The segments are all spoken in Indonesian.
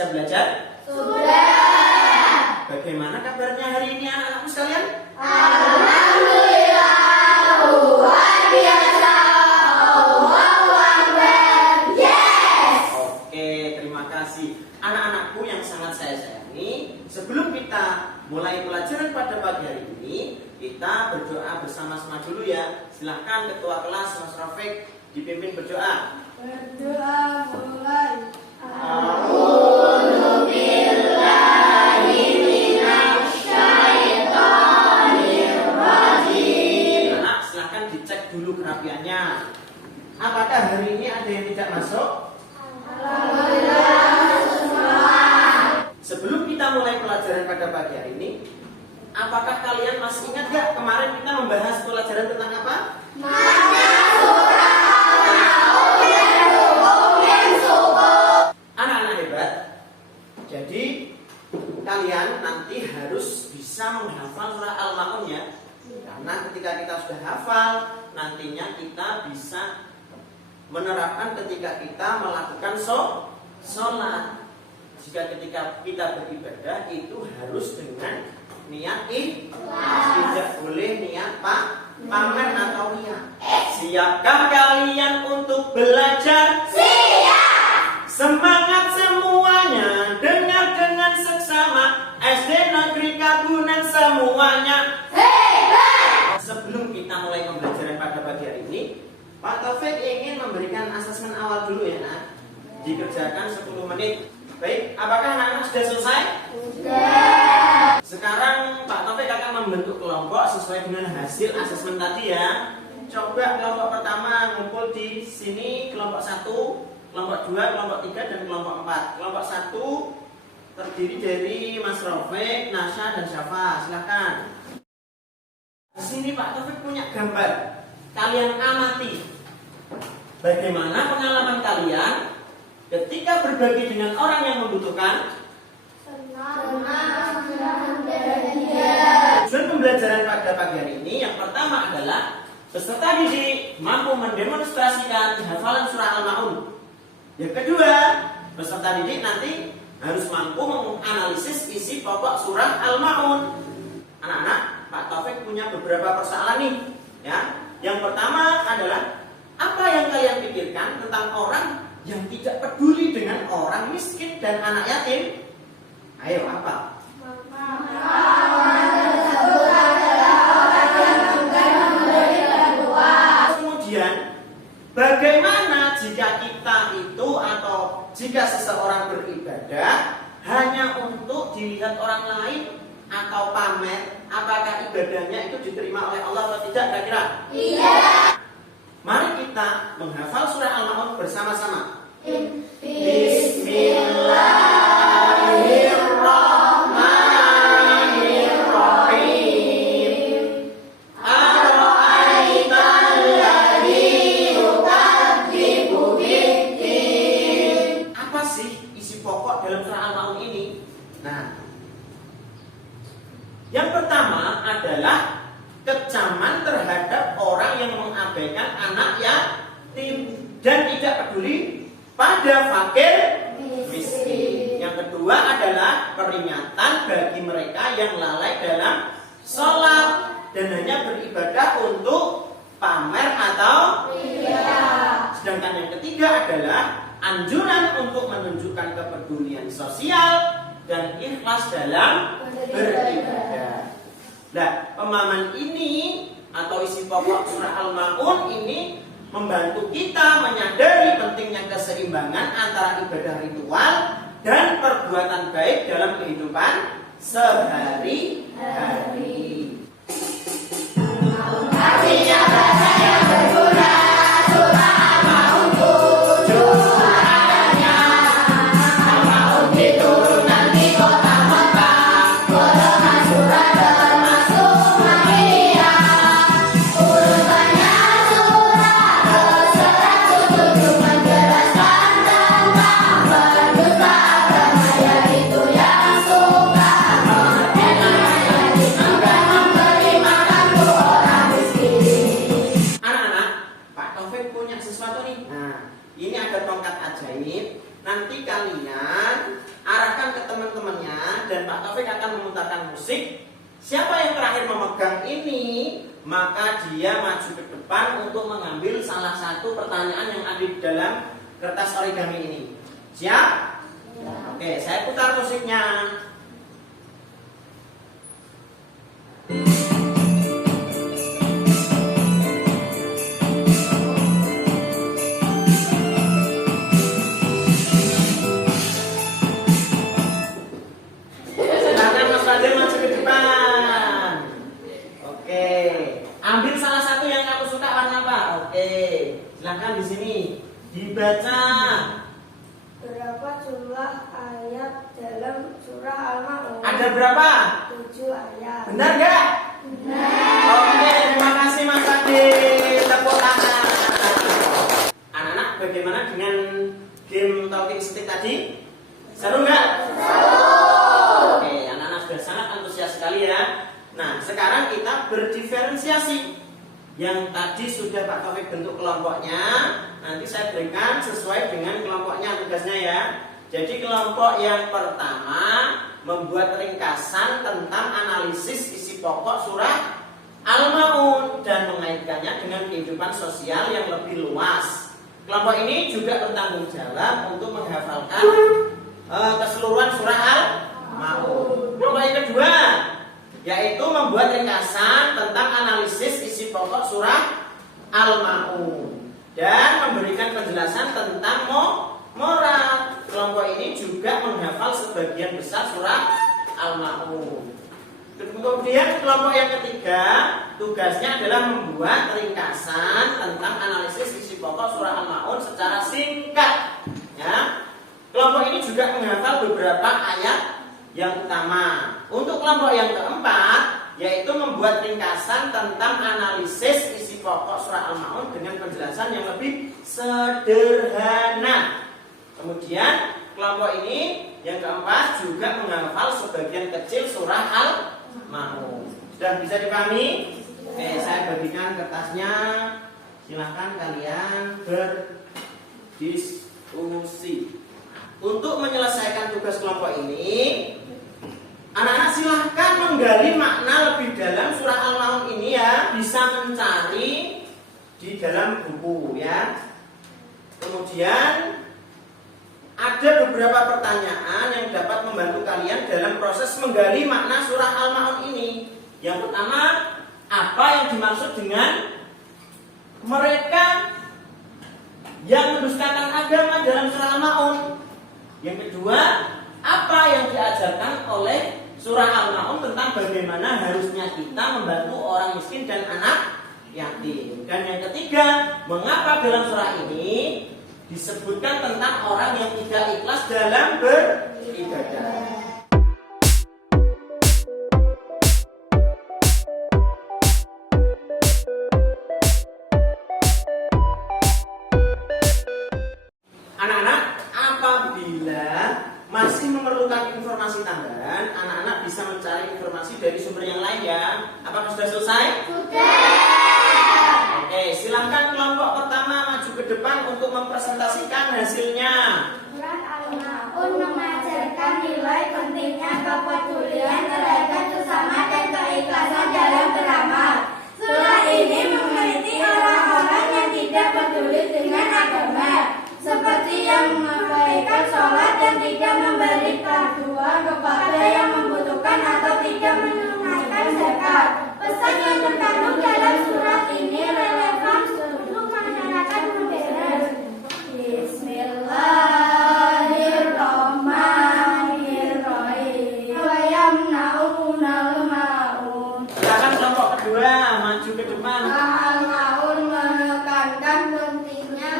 siap belajar? Sudah. Bagaimana kabarnya hari ini anak-anakku sekalian? Alhamdulillah, luar biasa. Allahu Akbar. Yes. Oke, terima kasih anak-anakku yang sangat saya sayangi. Sebelum kita mulai pelajaran pada pagi hari ini, kita berdoa bersama-sama dulu ya. Silahkan ketua kelas Mas Rafiq dipimpin berdoa. Berdoa mulai. Anak, silahkan dicek dulu kerapiannya. Apakah hari ini ada yang tidak masuk? Sebelum kita mulai pelajaran pada pagi hari ini, apakah kalian masih ingat gak kemarin kita membahas pelajaran tentang apa? Anak-anak hebat. Jadi kalian nanti harus bisa menghafal surah Al-Ma'un ya. Karena ketika kita sudah hafal, nantinya kita bisa menerapkan ketika kita melakukan sholat. Jika ketika kita beribadah itu harus dengan niat ikhlas, tidak boleh niat pamer atau niat. Siapkah kalian untuk belajar? Siap. Semangat semuanya, dengar dengan seksama. SD Negeri Kabunan semuanya Hebat. Sebelum kita mulai pembelajaran pada pagi hari ini, Pak Taufik ingin memberikan asesmen awal dulu ya nak. Dikerjakan 10 menit. Baik, apakah anak-anak sudah selesai? Sudah. Sekarang Pak Taufik akan membentuk kelompok sesuai dengan hasil asesmen tadi ya. Coba kelompok pertama ngumpul di sini, kelompok 1, kelompok 2, kelompok 3, dan kelompok 4. Kelompok 1 terdiri dari Mas Rafiq, Nasya, dan Syafa. Silahkan. Di sini Pak Taufik punya gambar. Kalian amati bagaimana pengalaman kalian ketika berbagi dengan orang yang membutuhkan. Tujuan pembelajaran pada pagi hari ini yang pertama adalah peserta didik mampu mendemonstrasikan hafalan surah Al-Ma'un. Yang kedua, peserta didik nanti harus mampu menganalisis isi pokok surah Al-Ma'un. Anak-anak, Pak Taufik punya beberapa persoalan nih ya. Yang pertama adalah apa yang kalian pikirkan tentang orang yang tidak peduli dengan orang miskin dan anak yatim? Ayo apa? Kemudian bagaimana jika kita itu atau jika seseorang beribadah hanya untuk dilihat orang lain atau pamer, apakah ibadahnya itu diterima oleh Allah atau tidak kira-kira? Iya. Mari kita menghafal surah Al-Ma'un bersama-sama. Bismillahirrahmanirrahim. Apa sih isi pokok dalam surah Al-Ma'un ini? Nah, yang pertama adalah kecaman terhadap orang yang mengabaikan anak yatim dan tidak peduli pada fakir miskin. Yang kedua adalah peringatan bagi mereka yang lalai dalam sholat dan hanya beribadah untuk pamer atau Sedangkan yang ketiga adalah anjuran untuk menunjukkan kepedulian sosial dan ikhlas dalam beribadah. Nah, pemahaman ini atau isi pokok surah Al-Ma'un ini membantu kita menyadari pentingnya keseimbangan antara ibadah ritual dan perbuatan baik dalam kehidupan sehari-hari. Artinya bahasa yang berguna, surah Al-Ma'un tujuh ayatnya. Al-Ma'un diturunkan di kota Mekah, golongan surah termasuk Makkiyah. Urutannya surah ke-107 menjelaskan tentang penutup agama, yaitu yang suka menghina, enggan memberi makan untuk orang miskin. Anak-anak, Pak Taufik punya sesuatu nih. Nah, ini ada tongkat ajaib. Nanti kalian arahkan ke teman-temannya dan Pak Taufik akan memutarkan musik. Siapa yang terakhir memegang ini, maka dia maju ke depan untuk mengambil salah satu pertanyaan yang ada di dalam kertas origami ini. Siap? Ya. Oke, saya putar musiknya. Silakan di sini dibaca. Berapa jumlah ayat dalam surah Al-Ma'un? Ada berapa? 7 ayat. Benar nggak? Benar. Oke, terima kasih Mas Adi. Tepuk tangan. Anak-anak, bagaimana dengan game talking stick tadi? Seru nggak? Seru. Oke, anak-anak sudah sangat antusias sekali ya. Nah, sekarang kita berdiferensiasi. Yang tadi sudah Pak Taufik bentuk kelompoknya, nanti saya berikan sesuai dengan kelompoknya tugasnya ya. Jadi kelompok yang pertama membuat ringkasan tentang analisis isi pokok surah Al-Ma'un dan mengaitkannya dengan kehidupan sosial yang lebih luas. Kelompok ini juga bertanggung jawab untuk menghafalkan keseluruhan surah Al-Ma'un. Kelompok yang kedua yaitu membuat ringkasan tentang analisis isi pokok surah Al-Ma'un dan memberikan penjelasan tentang moral. Kelompok ini juga menghafal sebagian besar surah Al-Ma'un. Kemudian kelompok yang ketiga tugasnya adalah membuat ringkasan tentang analisis isi pokok surah Al-Ma'un secara singkat ya. Kelompok ini juga menghafal beberapa ayat yang utama. Untuk kelompok yang keempat yaitu membuat ringkasan tentang analisis isi pokok surah Al-Ma'un dengan penjelasan yang lebih sederhana. Kemudian kelompok ini yang keempat juga menghafal sebagian kecil surah Al-Ma'un. Sudah bisa dipahami? Oke, saya bagikan kertasnya. Silahkan kalian berdiskusi. Untuk menyelesaikan tugas kelompok ini, anak-anak silahkan menggali makna lebih dalam surah Al-Ma'un ini ya. Bisa mencari di dalam buku ya. Kemudian ada beberapa pertanyaan yang dapat membantu kalian dalam proses menggali makna surah Al-Ma'un ini. Yang pertama, apa yang dimaksud dengan mereka yang mendustakan agama dalam surah Al-Ma'un? Yang kedua, apa yang diajarkan oleh surah Al-Ma'un tentang bagaimana harusnya kita membantu orang miskin dan anak yatim? Dan yang ketiga, mengapa dalam surah ini disebutkan tentang orang yang tidak ikhlas dalam beribadah? Anak-anak, apabila masih memerlukan informasi tambahan, anak-anak bisa mencari informasi dari sumber yang lain ya. Apakah sudah selesai? Sudah. Oke, silahkan kelompok pertama maju ke depan untuk mempresentasikan hasilnya. Surah Al-Ma'un mengajarkan nilai pentingnya kepedulian terhadap sesama dan keikhlasan dalam beramal. Surah ini meneliti orang-orang yang tidak peduli dengan agama, seperti yang mengabaikan sholat dan tidak memberi bantuan kepada yang membutuhkan atau tidak menunaikan zakat. Pesan yang terkandung dalam surat ini relevan untuk masyarakat modern. Bismillahirrahmanirrahim. Wa yamna'unal ma'un. Silakan kelompok kedua maju ke depan. Al-Ma'un menekankan pentingnya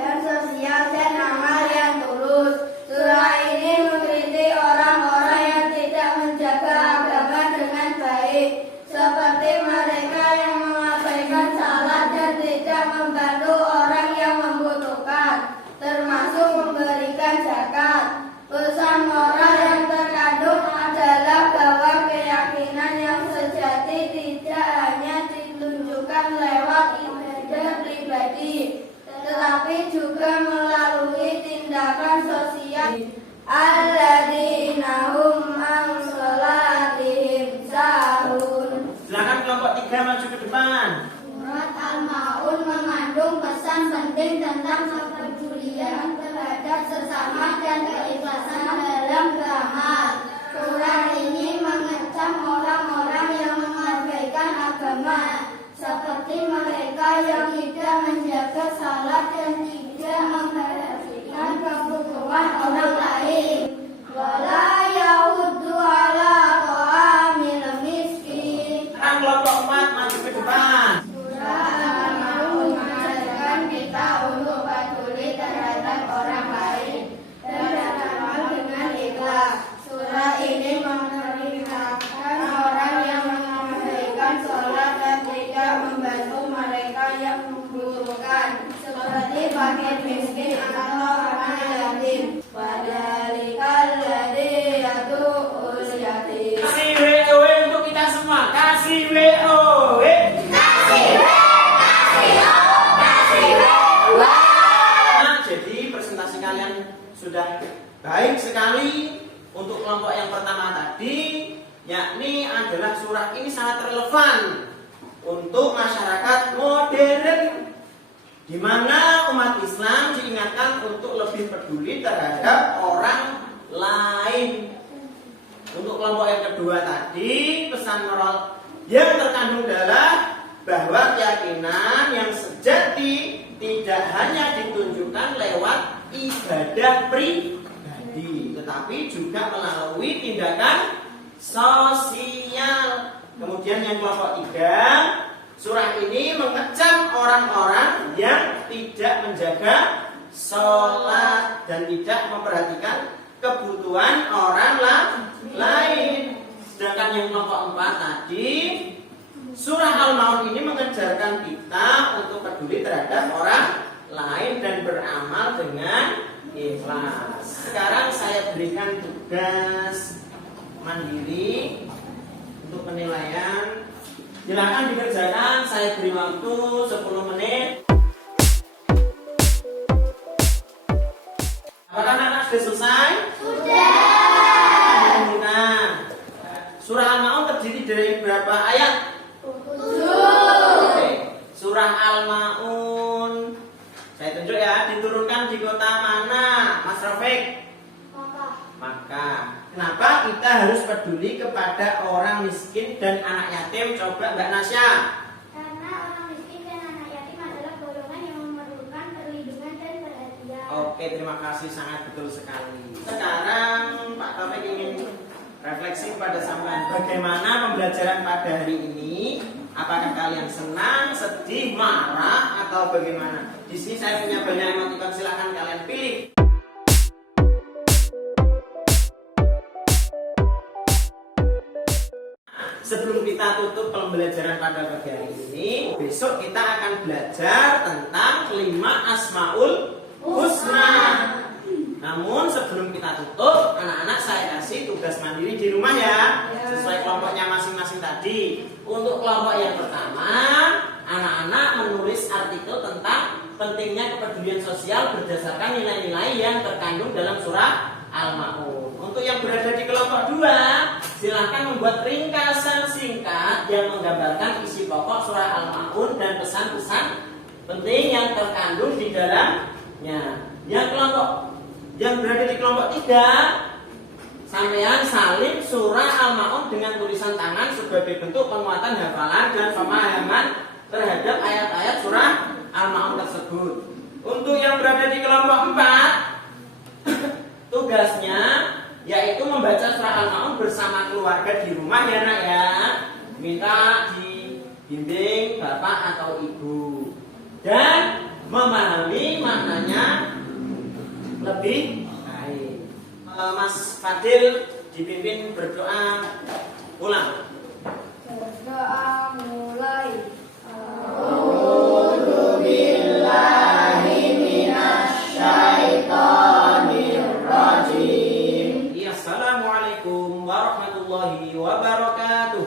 dan sosial dan amal yang tulus. Surah ini mengkritik orang-orang yang tidak menjaga agama dengan baik, seperti mereka yang dan tidak memperhatikan kebutuhan orang lain. Wala ya'uddu ala ta'amil miskin. Sekarang kelompok 4 maju ke depan. Surah Al-Maun mengajarkan kita untuk peduli terhadap orang lain dan beramal dengan ikhlas. Surah ini memerintahkan orang yang mengabaikan sholat dan tidak membantu mereka yang membutuhkan, seperti fakir miskin atau anak yatim. Padahal ladzi yadu'ul yatim. Kasih WOW untuk kita semua. Kasih WOW. Nah, jadi presentasi kalian sudah baik sekali. Untuk kelompok yang pertama tadi, yakni adalah surah ini sangat relevan untuk masyarakat modern, di mana umat Islam diingatkan untuk lebih peduli terhadap orang lain. Untuk kelompok yang kedua tadi, pesan moral yang terkandung adalah bahwa keyakinan yang sejati tidak hanya ditunjukkan lewat ibadah pribadi, tetapi juga melalui tindakan sosial. Kemudian yang kelompok 3, surah ini mengecam orang-orang yang tidak menjaga sholat dan tidak memperhatikan kebutuhan orang lain. Sedangkan yang kelompok 4 tadi, surah Al-Maun ini mengajarkan kita untuk peduli terhadap orang lain dan beramal dengan ikhlas. Sekarang saya berikan tugas mandiri untuk penilaian. Silakan dikerjakan, saya beri waktu 10 menit. Apakah anak sudah selesai? Sudah. Nah, surah Al-Maun terdiri dari berapa ayat? 7. Surah Al-Maun, saya tunjuk ya, diturunkan di kota mana, Mas Rafiq? Maka. Kenapa kita harus peduli kepada orang miskin dan anak yatim? Coba Mbak Nasya. Karena orang miskin dan anak yatim adalah golongan yang memerlukan perlindungan dan perhatian. Oke, terima kasih, sangat betul sekali. Sekarang Pak Taufik ingin refleksi pada sampean. Bagaimana pembelajaran pada hari ini? Apakah kalian senang, sedih, marah, atau bagaimana? Di sini saya punya banyak emoticon, silakan kalian pilih. Sebelum kita tutup pembelajaran pada pagi hari ini, besok kita akan belajar tentang 5 Asmaul Husna. Namun sebelum kita tutup, anak-anak saya kasih tugas mandiri di rumah ya, sesuai kelompoknya masing-masing tadi. Untuk kelompok yang pertama, anak-anak menulis artikel tentang pentingnya kepedulian sosial berdasarkan nilai-nilai yang terkandung dalam surah Al-Maun. Untuk yang berada di kelompok 2, silahkan membuat ringkasan singkat yang menggambarkan isi pokok surah Al-Maun dan pesan-pesan penting yang terkandung di dalamnya. Yang berada di kelompok 3, sampean salin surah Al-Maun dengan tulisan tangan sebagai bentuk penguatan hafalan dan pemahaman terhadap ayat-ayat surah Al-Maun tersebut. Untuk yang berada di kelompok 4, tugasnya yaitu membaca surah Al-Maun bersama keluarga di rumah ya nak ya. Minta dibimbing bapak atau ibu dan memahami maknanya lebih baik. Mas Fadil dipimpin berdoa. Ulang. Berdoa mulai. A'udzu billahi minasyaitonir rajim. Assalamualaikum warahmatullahi wabarakatuh.